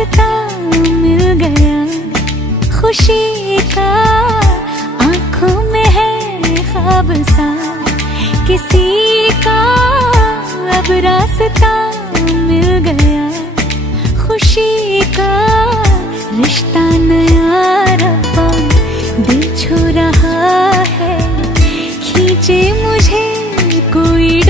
रास्ता मिल गया खुशी का, आंखों में है ख्वाब सा किसी का, अब रास्ता मिल गया खुशी का। रिश्ता नया रब्बा दिल छू रहा है, खींचे मुझे कोई